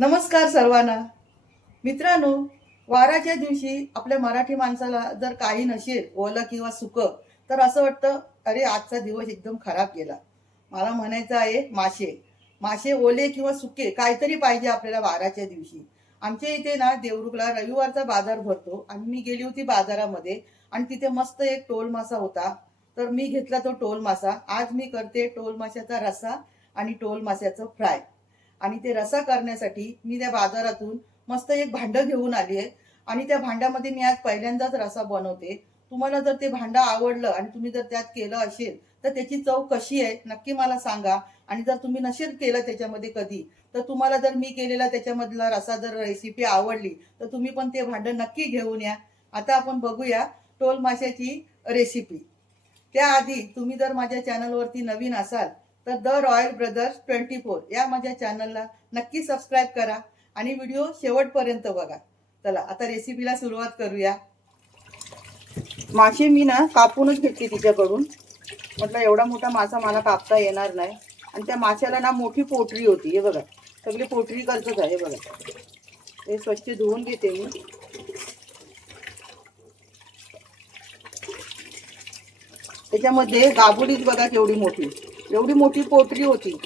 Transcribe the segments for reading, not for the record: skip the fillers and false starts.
नमस्कार सर्वांना. मित्रांनो, वाराच्या दिवशी आपल्या मराठी माणसाला जर काही नसेल ओलं किंवा सुकं, तर असं वाटतं अरे आजचा दिवस एकदम खराब गेला. मला म्हणायचं आहे मासे. मासे ओले किंवा सुके काहीतरी पाहिजे आपल्याला वाराच्या दिवशी. आमच्या इथे ना देवरुखला रविवारचा बाजार भरतो आणि मी गेली होती बाजारामध्ये आणि तिथे मस्त एक टोल मासा होता. तर मी घेतला तो टोल मासा. आज मी करते टोल माशाचा रस्सा आणि टोल माशाचं फ्राय. आणि ते रसा करण्यासाठी मी त्या बाजारातून मस्त एक भांडं घेऊन आली आहे आणि त्या भांड्यामध्ये मी आज पहिल्यांदाच रसा बनवते. तुम्हाला जर ते भांडं आवडलं आणि तुम्ही जर त्यात केलं असेल तर त्याची चव कशी आहे नक्की मला सांगा. आणि जर तुम्ही नसेल केलं त्याच्यामध्ये कधी, तर तुम्हाला जर मी केलेला त्याच्यामधला रसा जर रेसिपी आवडली तर तुम्ही पण ते भांडं नक्की घेऊन या. आता आपण बघूया टोल माशाची रेसिपी. त्याआधी तुम्ही जर माझ्या चॅनलवरती नवीन असाल तर द रॉयल ब्रदर्स 24 या माझ्या चॅनलला नक्की सबस्क्राईब करा आणि व्हिडिओ शेवटपर्यंत बघा. चला आता रेसिपीला सुरुवात करूया. मासे मी ना कापूनच घेतली तिच्याकडून. म्हटलं एवढा मोठा मासा मला कापता येणार नाही. आणि त्या माशाला ना मोठी पोटरी होती. हे बघा, सगळी पोटरी करतच आहे. हे बघा, हे स्वच्छ धुवून घेते मी. त्याच्यामध्ये गाबुलीच बघा केवढी मोठी, एवढी मोठी पोटरी होती.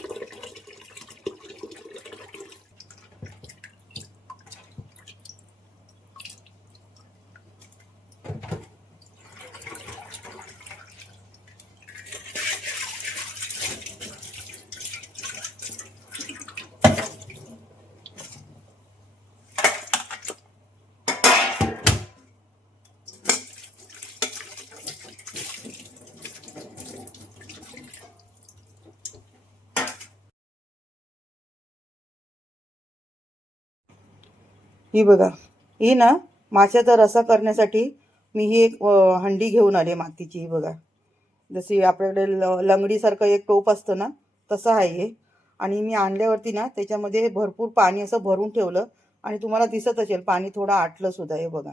ही बघा, ही ना माशाचा रसा करण्यासाठी मी ही एक हंडी घेऊन आले मातीची. ही बघा, जशी आपल्याकडे लंगडीसारखं एक टोप असतं ना तसं आहे हे. आणि मी आणल्यावरती ना त्याच्यामध्ये भरपूर पाणी असं भरून ठेवलं आणि तुम्हाला दिसत असेल पाणी थोडं आटलं सुद्धा. हे बघा,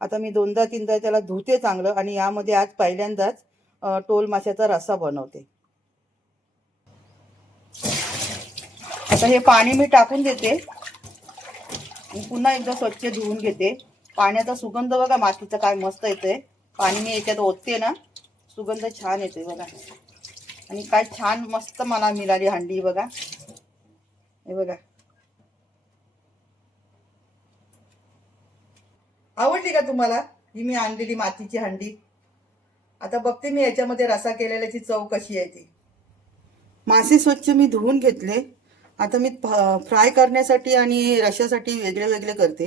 आता मी दोनदा तीनदा त्याला धुते चांगलं आणि यामध्ये आज पहिल्यांदाच टोल माशाचा रस्सा बनवते. आता हे पाणी मी टाकून देते पुन्हा एकदा स्वच्छ धुवून घेते. पाण्याचा सुगंध बघा मातीचा काय मस्त येतोय. पाणी मी याच्यात ओतते ना, सुगंध छान येतोय बघा. आणि काय छान मस्त मला मिळाली हंडी बघा. हे बघा, आवडली का तुम्हाला ही मी आणलेली मातीची हंडी? आता बघते मी याच्यामध्ये रसा केलेल्याची चव कशी आहे ती. मासे स्वच्छ मी धुवून घेतले. आता मी फ्राय करण्यासाठी आणि रशासाठी वेगळे वेगळे करते.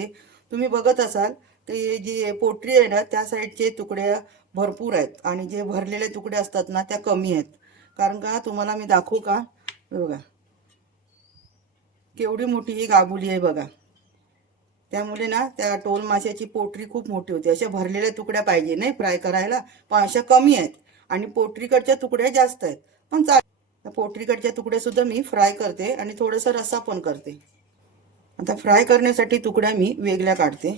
तुम्ही बघत असाल की जी पोटरी आहे ना त्या साईडचे तुकडे भरपूर आहेत आणि जे भरलेले तुकडे असतात ना त्या कमी आहेत. कारण का तुम्हाला मी दाखवू का? बघा केवढी मोठी ही गाबुली आहे बघा. त्यामुळे ना त्या टोल माशाची पोटरी खूप मोठी होती. अशा भरलेल्या तुकड्या पाहिजे नाही फ्राय करायला, पण अशा कमी आहेत आणि पोटरीकडच्या तुकड्या जास्त आहेत. पण पोटरीकडचे तुकडे सुद्धा मी फ्राय करते आणि थोडासा रस्सा पण करते. आता फ्राय करण्यासाठी तुकड्या मी वेगळ्या काढते.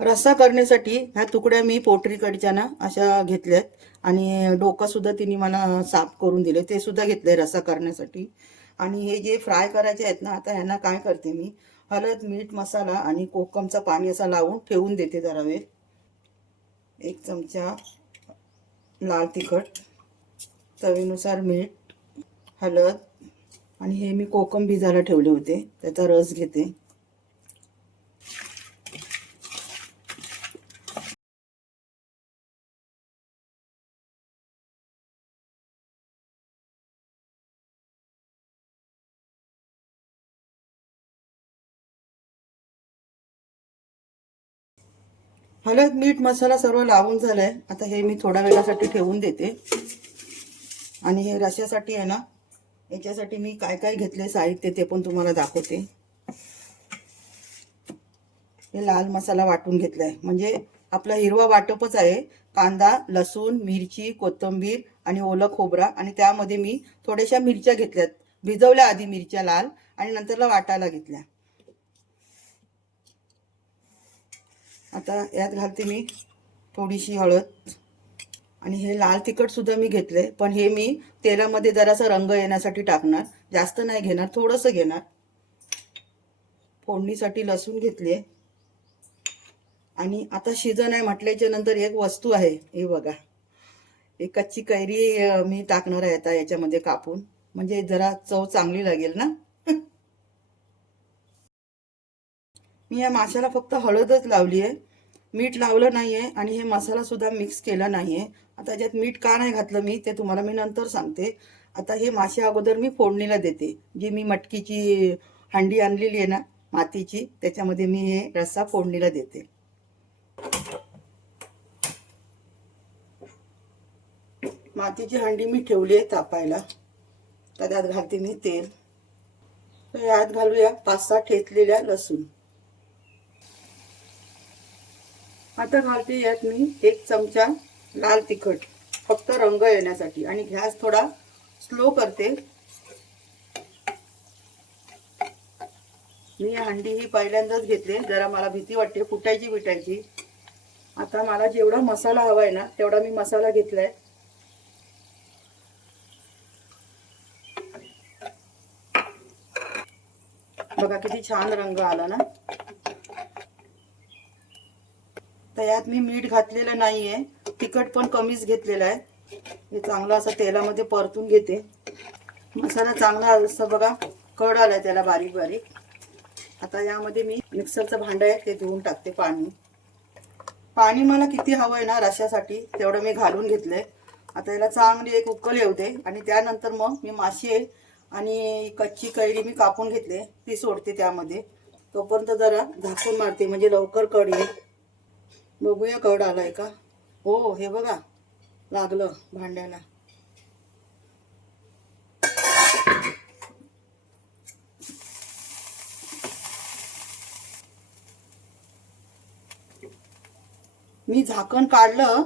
रस्सा करण्यासाठी ह्या तुकड्या मी पोटरीकडच्या ना अशा घेतल्यात आणि डोकं सुद्धा तिने मला साफ करून दिले, ते सुद्धा घेतले रस्सा करण्यासाठी. आणि हे जे फ्राय करायचे आहेत ना, आता ह्यांना काय करते मी हळद मीठ मसाला आणि कोकमचं पाणी असा लावून ठेवून देते जरा वेळ. 1 चमचा लाल तिखट, चवीनुसार मीठ, हळद आणि हे मी कोकम भिजायला ठेवले होते त्याचा रस घेते. हळद मीठ मसाला सर्व लावून झालंय. आता हे मी थोड्या वेळासाठी ठेवून देते. आणि हे रश्यासाठी आहे ना, याच्यासाठी मी काय काय घेतले साहित्य ते पण तुम्हाला दाखवते. हे लाल मसाला वाटून घेतलाय, म्हणजे आपला हिरवा वाटपच आहे. कांदा लसूण मिरची कोथिंबीर आणि ओलं खोबरा. आणि त्यामध्ये मी थोड्याशा मिरच्या घेतल्यात, भिजवल्या आधी मिरच्या लाल आणि नंतरला वाटायला घेतल्या. आता यात घालते मी थोडीशी हळद आणि हे लाल तिखट सुद्धा मी घेतले, पण हे मी तेलामध्ये जरासा रंग येण्यासाठी टाकणार, जास्त नाही घेणार, थोडंसं घेणार. फोडणीसाठी लसूण घेतले आणि आता सीजन आहे म्हटल्याच्या नंतर एक वस्तू आहे, हे बघा, एक कच्ची कैरी मी टाकणार आहे आता याच्यामध्ये कापून, म्हणजे जरा चव चांगली लागेल ना. मी या माशाला फक्त हळदच लावली आहे, मीठ लावलं नाहीये आणि हे मसाला सुद्धा मिक्स केला नाहीये. आता याच्यात मीठ का नाही घातलं मी ते तुम्हाला मी नंतर सांगते. आता हे मासे अगोदर मी फोडणीला देते. जी मी मटकीची हंडी आणलेली आहे ना मातीची, त्याच्यामध्ये मी हे रस्सा फोडणीला देते. मातीची हंडी मी ठेवली आहे तापायला. तर त्यात घालते मी तेल. तर यात घालूया 5-6 ठेचलेल्या लसूण. आता घालते यात मी 1 चमचा लाल तिखट, फक्त रंग येण्यासाठी, आणि गॅस थोडा स्लो करते. मी हंडी ही पहिल्यांदाच घेतली, जरा मला भीती वाटते फुटायची. आता मला जेवढा मसाला हवा आहे ना तेवढा मी मसाला घेतलाय. बघा किती छान रंग आला ना. तर यात मी मीठ घातलेलं नाहीये, तिखट पण कमीच घेतलेलं आहे. हे चांगलं असं तेलामध्ये परतून घेते. मसाला चांगला असं बघा कड आलाय त्याला बारीक बारीक. आता यामध्ये मी मिक्सरचं भांडं आहे ते धुवून टाकते. पाणी मला किती हवं आहे ना रश्श्यासाठी तेवढं मी घालून घेतलंय. आता याला चांगली एक उकळ येऊ दे आणि त्यानंतर मग मी मासे आणि कच्ची कैरी मी कापून घेतले ती सोडते त्यामध्ये. तोपर्यंत जरा झाकून मारते म्हणजे लवकर कड येईल. बघूया कड आलाय का. हो, हे बघा लागलं भांड्याला. मी झाकण काढलं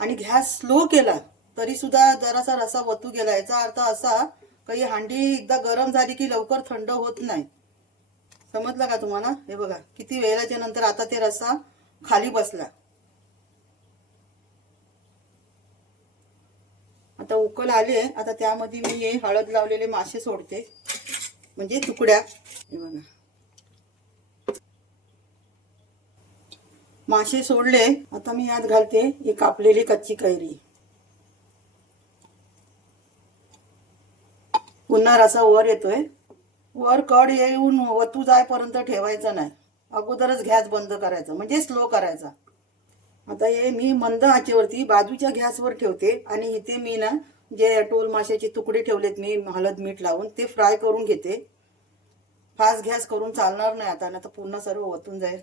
आणि गॅस स्लो केला तरी सुद्धा जरासा रसा वतू गेला. याचा अर्थ असा काही हांडी एकदा गरम झाली की लवकर थंड होत नाही. समजलं का तुम्हाला. हे बघा किती वेळाच्या नंतर आता ते रसा खाली बसला. आता उकल आले. आता त्यामध्ये मी हे हळद लावलेले मासे सोडते, म्हणजे तुकड्या. हे बघा मासे सोडले. आता मी यात घालते ही कापलेली कच्ची कैरी. पुन्हा रसा वर येतोय. वर कड येऊन वतू जायपर्यंत ठेवायचं नाही, अगोदरच गॅस बंद करायचा म्हणजे स्लो करायचा. आता हे मी मंद आचेवरती बाजूच्या गॅसवर ठेवते आणि इथे मी ना जे टोल माशाचे तुकडे ठेवलेत मी हळद मीठ लावून ते फ्राय करून घेते. फास्ट गॅस करून चालणार नाही आता, ना तर पुन्हा सर्व ओतून जाईल.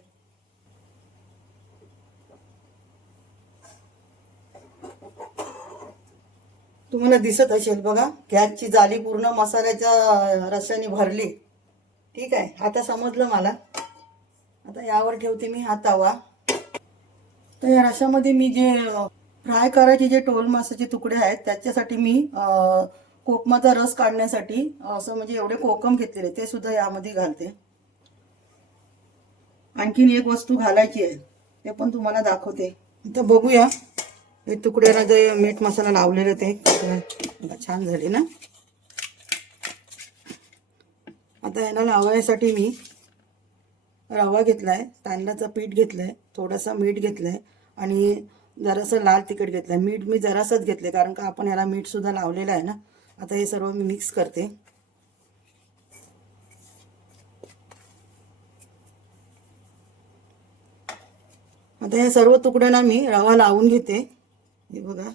तुम्हाला दिसत असेल बघा गॅसची जाली पूर्ण मसाल्याच्या रश्श्याने भरली. ठीक आहे, आता समजलं मला. आता यावर ठेवते मी हा तवा. तर या रश्श्यामध्ये मी जे फ्राय करायचे जे टोल मासाचे तुकडे आहेत त्याच्यासाठी मी कोकमाचा रस काढण्यासाठी असं म्हणजे एवढे कोकम घेतलेले ते सुद्धा यामध्ये घालते. आणखीन एक वस्तू घालायची आहे ते पण तुम्हाला दाखवते. आता बघूया हे तुकड्याला जे मीठ मसाला लावलेले ते छान झाले ना. आता याला लावायसाठी मी रवा घेतलाय, तांदळाचं पीठ घेतलंय, थोडासा मीठ घेतलंय आणि जरासं लाल तिखट घेतलंय. मीठ मी जरासंच घेतले कारण का आपण याला मीठ सुद्धा लावलेलं आहे ना. आता हे सर्व मी मिक्स करते. आता या सर्व तुकड्यांना मी रवा लावून घेते. हे बघा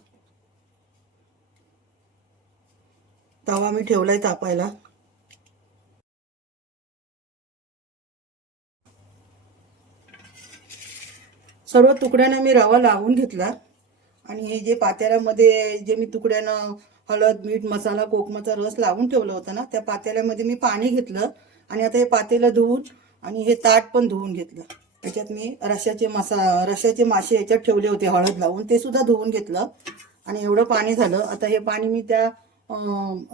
तवा मी ठेवलाय तापायला. सर्व तुकड्यांना मी रवा लावून घेतला आणि हे जे पातेल्यामध्ये जे मी तुकड्यानं हळद मीठ मसाला कोकमाचा रस लावून ठेवला होता ना त्या पातेल्यामध्ये मी पाणी घेतलं आणि आता हे पातेलं धुवून आणि हे ताट पण धुवून घेतलं. त्याच्यात मी रश्श्याचे मासे याच्यात ठेवले होते हळद लावून, ते सुद्धा धुवून घेतलं आणि एवढं पाणी झालं. आता हे पाणी मी त्या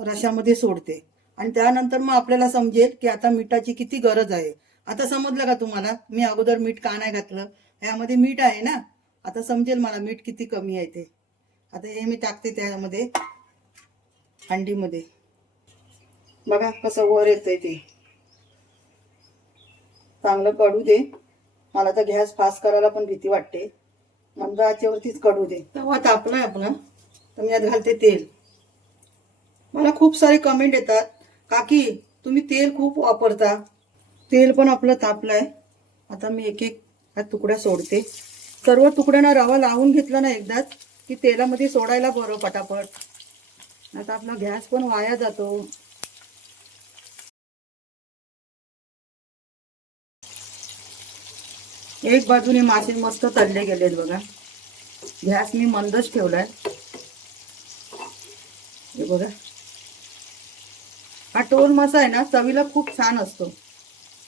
रश्श्यामध्ये सोडते आणि त्यानंतर मग आपल्याला समजेल की आता मिठाची किती गरज आहे. आता समजलं का तुम्हाला मी अगोदर मीठ का नाही घातलं. ह्यामध्ये मीठ आहे ना, आता समजेल मला मीठ किती कमी आहे ते. आता हे मी टाकते त्यामध्ये हंडीमध्ये. बघा कसं वर येतंय ते. चांगलं कढू दे. मला तर गॅस फास्ट करायला पण भीती वाटते. मंद आचेवरतीच कढू दे. तवा तापलाय आपला, तर मी यात घालते तेल. मला खूप सारे कमेंट येतात, काकी तुम्ही तेल खूप वापरता. तेल पण आपलं तापलंय. आता मी एक एक ह्या तुकड्या सोडते. सर्व तुकड्यांना रवा लावून घेतला ना एकदाच की तेलामध्ये सोडायला बरं पटापट. आता आपला गॅस पण वाया जातो. एक बाजूने मासे मस्त तळले गेलेत बघा. गॅस मी मंदच ठेवलाय. हे बघा, हा टोल मासा आहे ना चवीला खूप छान असतो.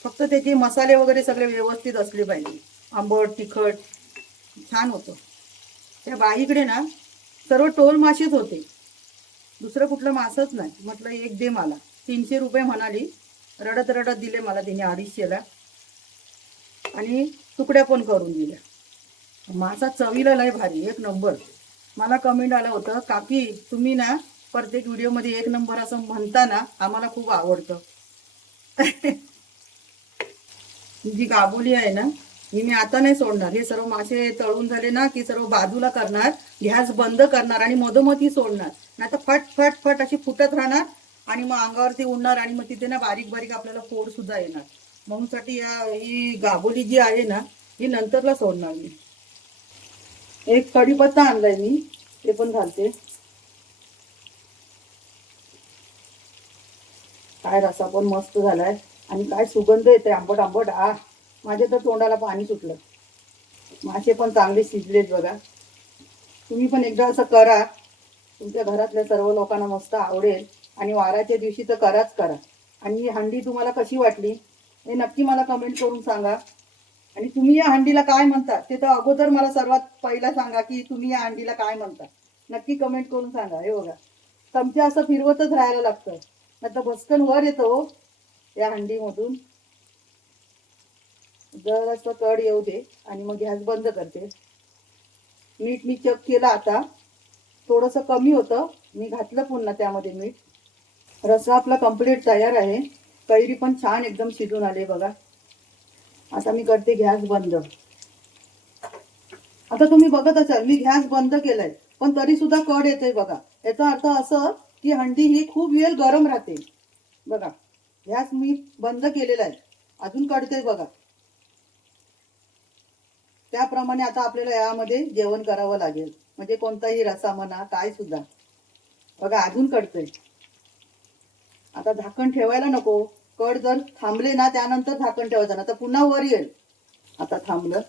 फक्त त्याचे मसाले वगैरे सगळे व्यवस्थित असले पाहिजे. आंबट तिखट छान होतो. त्या बाईकडे ना सर्व टोल मासेच होते, दुसरं कुठलं मासच नाही. म्हटलं एक दे मला. 300 रुपये म्हणाली. रडत रडत दिले मला तिने 250ला. आणि तुकड्या पण करून दिल्या. मासा चवीला लय भारी, एक नंबर. मला कमेंट आलं होतं, काकी तुम्ही ना प्रत्येक व्हिडिओमध्ये एक नंबर असं म्हणता ना, आम्हाला खूप आवडतं. जी गाबोली आहे ना, ही मी आता नाही सोडणार. हे सर्व मासे तळून झाले ना की सर्व बाजूला करणार, गॅस बंद करणार आणि मधोमध ही सोडणार. नाही तर फट फट फट अशी फुटत राहणार आणि मग अंगावरती उडणार आणि मग तिथे ना बारीक बारीक आपल्याला फोड सुद्धा येणार. म्हणून साठी ही गाबोली जी आहे ना, ही नंतरला सोडणार मी. एक कढीपत्ता आणलाय मी, ते पण घालते. काय रसा पण मस्त झालाय आणि काय सुगंध येते आंबट आंबट. माझ्या तर तोंडाला पाणी सुटलं. मासे पण चांगले शिजलेत बघा. तुम्ही पण एकदा असं करा, तुमच्या घरातल्या सर्व लोकांना मस्त आवडेल. आणि वाराच्या दिवशी तर कराच करा. आणि ही हंडी तुम्हाला कशी वाटली हे नक्की मला कमेंट करून सांगा. आणि तुम्ही या हंडीला काय म्हणता ते तर अगोदर मला सर्वात पहिला सांगा, की तुम्ही या हंडीला काय म्हणता. नक्की कमेंट करून सांगा. हे बघा, चमच्या असं फिरवतच राहायला लागतं, नाही तर भस्कन वर येतो हो या हंडीमधून. जरासं कड येऊ दे आणि मग गॅस बंद करते. मीठ मी चेक केलं आता, थोडंसं कमी होतं, मी घातलं पुन्हा त्यामध्ये मीठ. रस्सा आपला कंप्लीट तयार आहे. कैरी पण छान एकदम शिजून आले बघा. आता मी करते गॅस बंद. आता तुम्ही बघत असाल मी गॅस बंद केलाय, पण तरी सुद्धा कड येते बघा. याचा अर्थ असं की हंडी ही खूप वेळ गरम राहते. बघा, गॅस मी बंद केलेला आहे, अजून कढते बघा. त्याप्रमाणे आता आपल्याला यामध्ये जेवण करावं लागेल. म्हणजे कोणताही रस्सा म्हणा काय सुद्धा. बघा अजून कढतंय. आता झाकण ठेवायला नको. कड जर थांबले ना त्यानंतर झाकण ठेवायचं ना तर पुन्हा वर येईल. आता थांबलं.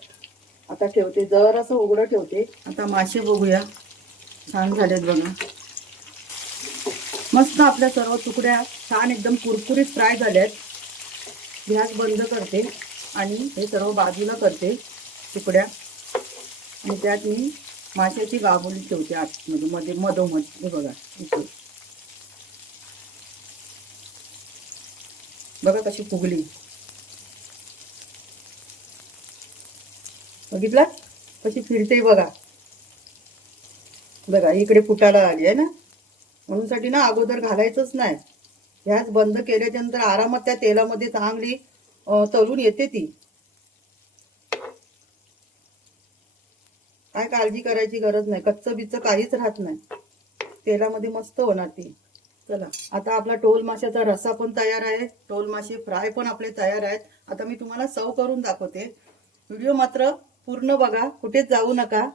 आता ठेवते, जर असं उघडं ठेवते. आता मासे बघूया, छान झालेत बघा. मस्त आपल्या सर्व तुकड्या छान एकदम कुरकुरीत फ्राय झाल्यात. गॅस बंद करते आणि हे सर्व बाजूला करते तुकड्या. आणि त्यात मी माशाची गाबोली ठेवते आतमध्ये, मध्ये मधोमध. हे बघा इथे बघा कशी फुगली. बघितलं कशी फिरते बघा. बघा इकडे फुटायला आली आहे ना. म्हणून साठी ना अगोदर घालायचंच नाही. गॅस बंद केल्याच्या नंतर आरामात त्या तेलामध्ये चांगली तळून येते ती. काय काळजी करायची गरज नाही. कच्चं बिच्च काहीच राहत नाही, तेलामध्ये मस्त होणार ती. चला आता आपला टोल माशाचा रस्सा पण तयार आहे. टोल मासे फ्राय पण आपले तयार आहेत. आता मी तुम्हाला सर्व करून दाखवते. व्हिडिओ मात्र पूर्ण बघा, कुठेच जाऊ नका.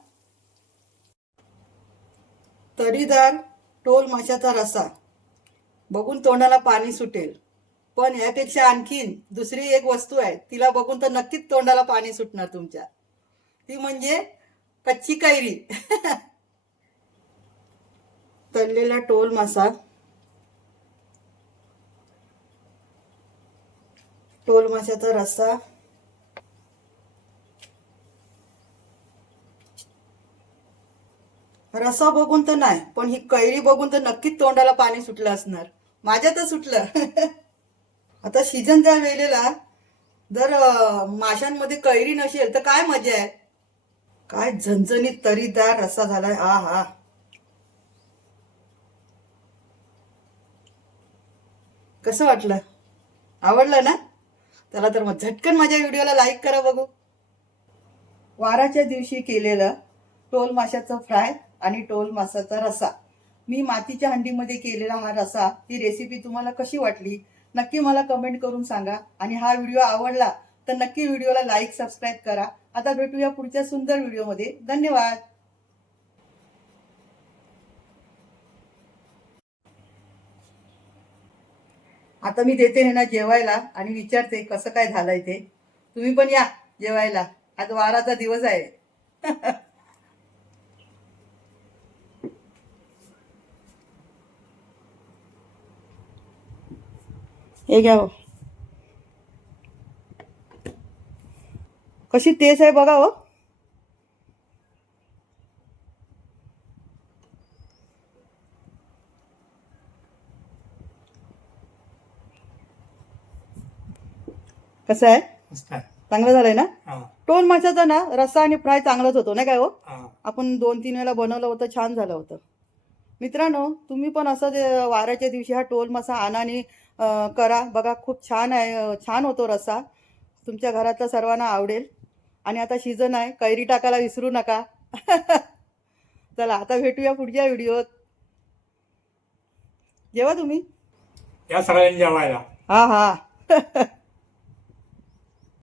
तरीदार टोल माशाचा रस्सा बघून तोंडाला पाणी सुटेल. पण यापेक्षा आणखीन दुसरी एक वस्तू आहे, तिला बघून तर नक्कीच तोंडाला पाणी सुटणार तुमच्या. ती म्हणजे कच्ची कैरी. तळलेला टोल मासा, टोल माशाचा रस्सा. रस्सा बघून तर नाही, पण ही कैरी बघून तर नक्कीच तोंडाला पाणी सुटलं असणार. माझ्या तर सुटलं. आता सीजनच्या वेळेला जर माशांमध्ये कैरी नसेल तर काय मजा आहे. काय झणझणीत तरीदार रस्सा झालाय. हा, कसं वाटलं? आवडलं ना? चला तर मग झटकन माझ्या व्हिडिओला लाईक करा बघू. वाराच्या दिवशी केलेलं टोल माशाचं फ्राय आणि टोल माशाचा रसा. मी मातीच्या हंडीमध्ये केलेला हा रसा, ही रेसिपी तुम्हाला कशी वाटली नक्की मला कमेंट करून सांगा. आणि हा व्हिडिओ आवडला तर नक्की व्हिडिओला लाईक सबस्क्राईब करा. आता भेटूया पुढच्या सुंदर व्हिडिओमध्ये. धन्यवाद. आता मी देते हे ना जेवायला आणि विचारते कसं काय झालंय ते. तुम्ही पण या जेवायला, आज वाराचा दिवस आहे. हे घ्या हो. कशी टेस्ट आहे बघा हो. कसं आहे, मस्त आहे. चांगलं झालंय ना. हा, टोल माशाचा ना रस्सा आणि फ्राय चांगलंच होतो ना काय हो. हा. आपण 2-3 वेळा बनवलं होतं, छान झालं होतं. मित्रांनो तुम्ही पण असं वाराच्या दिवशी हा टोल मासा आणा आणि करा बघा, खूप छान आहे. छान होतो रस्सा, तुमच्या घरातल्या सर्वांना आवडेल. आणि आता सीझन आहे, कैरी टाकायला विसरू नका. चला आता भेटूया पुढच्या व्हिडिओत. जेवा तुम्ही. या सगळ्यांनी जेवायला. हा हा.